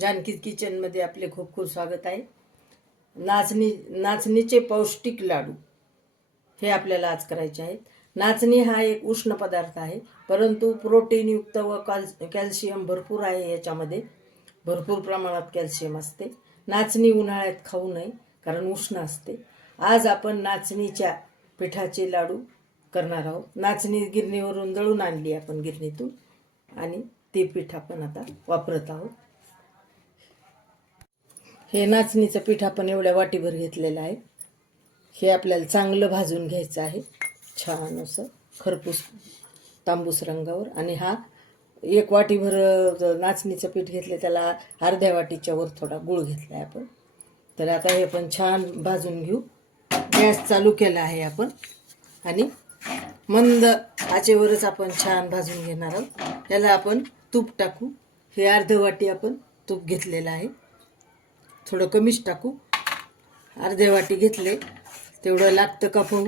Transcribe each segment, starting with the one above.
जानकी किचनमध्ये आपले खूप खूप स्वागत आहे. नाचणी नाचणीचे पौष्टिक लाडू हे आपल्याला आज करायचे आहेत. नाचणी हा एक उष्ण पदार्थ आहे परंतु प्रोटीनयुक्त व कॅल कॅल्शियम भरपूर आहे याच्यामध्ये. भरपूर प्रमाणात कॅल्शियम असते. नाचणी उन्हाळ्यात खाऊ नये कारण उष्ण असते. आज आपण नाचणीच्या पिठाचे लाडू करणार आहोत. नाचणी गिरणीवरून दळून आणली आपण गिरणीतून आणि ते पीठ आपण आता वापरत आहोत. हे नाचणीचं पीठ आपण एवढ्या वाटीभर घेतलेलं आहे. हे आपल्याला चांगलं भाजून घ्यायचं आहे. छान असं खरपूस तांबूस रंगावर. आणि हा एक वाटीभर नाचणीचं पीठ घेतलं त्याला अर्ध्या वाटीच्या वर थोडा गुळ घेतला आहे आपण. तर आता हे आपण छान भाजून घेऊ. गॅस चालू केला आहे आपण. आणि मंद आचेवरच आपण छान भाजून घेणार आहोत. याला आपण तूप टाकू. हे अर्ध वाटी आपण तूप घेतलेलं आहे. थोडं कमीच टाकू. अर्धे वाटी घेतले. तेवढं लागतं का पाहू.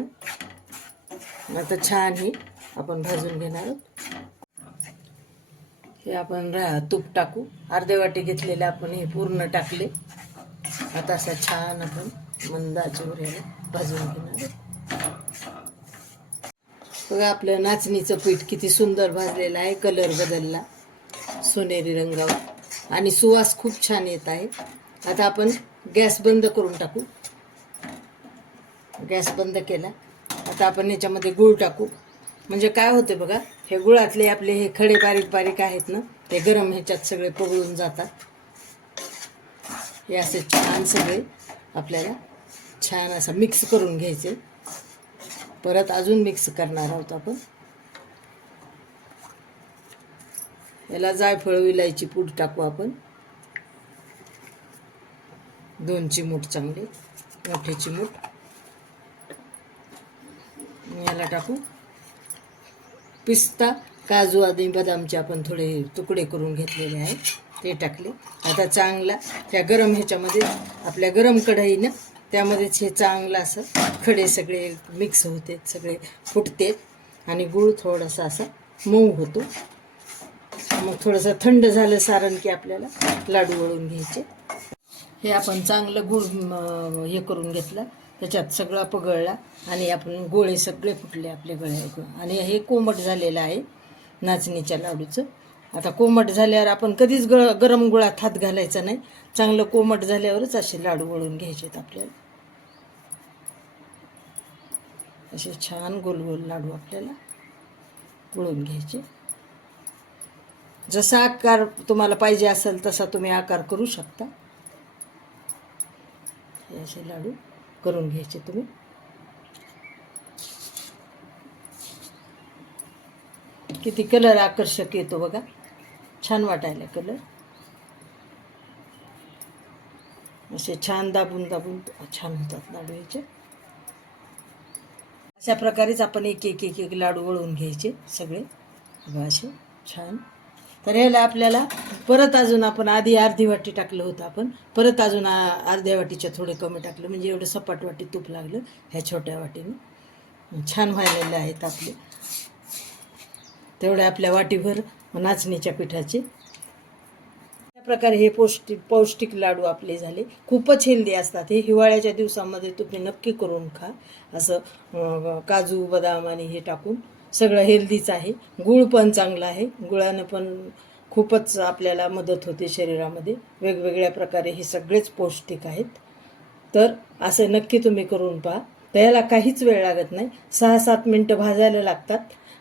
आता छान हे आपण भाजून घेणार आहोत. हे आपण रा तूप टाकू. अर्धे वाटी घेतलेले आपण हे पूर्ण टाकले. आता असं छान आपण मंद आचेवर भाजून घेणार आहोत. बघा आपलं नाचणीचं पीठ किती सुंदर भाजलेलं आहे. कलर बदलला. सोनेरी रंगावर. आणि सुवास खूप छान येत आहे. आता आपण गॅस बंद करून टाकू. गॅस बंद केला. आता आपण याच्यामध्ये गूळ टाकू. म्हणजे काय होते बघा हे गुळातले आपले हे खडे बारीक बारीक आहेत ना ते गरम ह्याच्यात सगळे पगळून जातात. हे असे छान सगळे आपल्याला छान असं मिक्स करून घ्यायचे. परत अजून मिक्स करणार आहोत आपण. याला जायफळ विलायची पूड टाकू आपण. दोन चिमूट चांगले मोठे. चिमूट याला टाकू. पिस्ता काजू आणि बदामचे आपण थोडे तुकडे करून घेतलेले आहेत. ते टाकले. आता चांगला त्या गरम ह्याच्यामध्ये आपल्या गरम कढईनं त्यामध्येच हे चांगलं असं खडे सगळे मिक्स होते सगळे फुटते. आणि गूळ थोडासा असा मऊ होतो. मग थोडंसं थंड झालं सारण की आपल्याला लाडू वळून घ्यायचे. हे आपण चांगलं गुळ हे करून घेतलं. त्याच्यात सगळा पगळला आणि आपण गोळे सगळे फुटले आपले गळे आणि हे कोमट झालेलं आहे नाचणीच्या लाडूचं. आता कोमट झाल्यावर आपण कधीच ग गरम गुळात हात घालायचा नाही. चांगलं कोमट झाल्यावरच असे लाडू वळून घ्यायचेत आपल्याला. असे छान गोल गोल लाडू आपल्याला वळून घ्यायचे. जसा आकार तुम्हाला पाहिजे असेल तसा तुम्ही आकार करू शकता. हे असे लाडू करून घ्यायचे तुम्ही. किती कलर आकर्षक येतो बघा. छान वाटायला कलर. असे छान दाबून दाबून छान होतात लाडू याचे. अशा प्रकारेच आपण एक एक एक एक लाडू वळून घ्यायचे सगळे. असे छान. तर ह्याला आपल्याला परत अजून आपण आधी अर्धी वाटी टाकलं होतं आपण. परत अजून अर्ध्या वाटीच्या थोडे कमी टाकलं. म्हणजे एवढं सपाट वाटी तूप लागलं ह्या छोट्या वाटीने. छान व्हायलेले आहेत आपले तेवढ्या आपल्या वाटीभर नाचणीच्या पिठाचे. त्या प्रकारे हे पौष्टिक पौष्टिक लाडू आपले झाले. खूपच हेल्दी असतात. हे हिवाळ्याच्या दिवसामध्ये तुम्ही नक्की करून खा. असं काजू बदाम आणि हे टाकून. सगळं हेल्दीच आहे. गुळ पण चांगला आहे. गुळानं पण खूपच आपल्याला मदत होते शरीरामध्ये. वेगवेगळ्या प्रकारे हे सगळेच पौष्टिक आहेत. तर असे नक्की तुम्ही करून पहा. त्याला काहीच वेळ लागत नाही. सहा सात मिनटं भाजायला लागतात.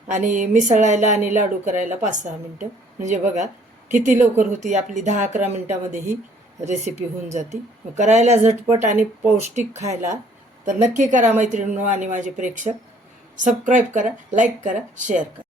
आणि मिसळायला आणि लाडू करायला पाच सहा मिनटं. म्हणजे बघा किती लवकर होती आपली दहा अकरा मिनटामध्ये ही रेसिपी होऊन जाते. करायला झटपट आणि पौष्टिक खायला तर नक्की करा मैत्रिणींनो आणि माझे प्रेक्षक. सबस्क्राईब करा लाईक करा शेअर करा.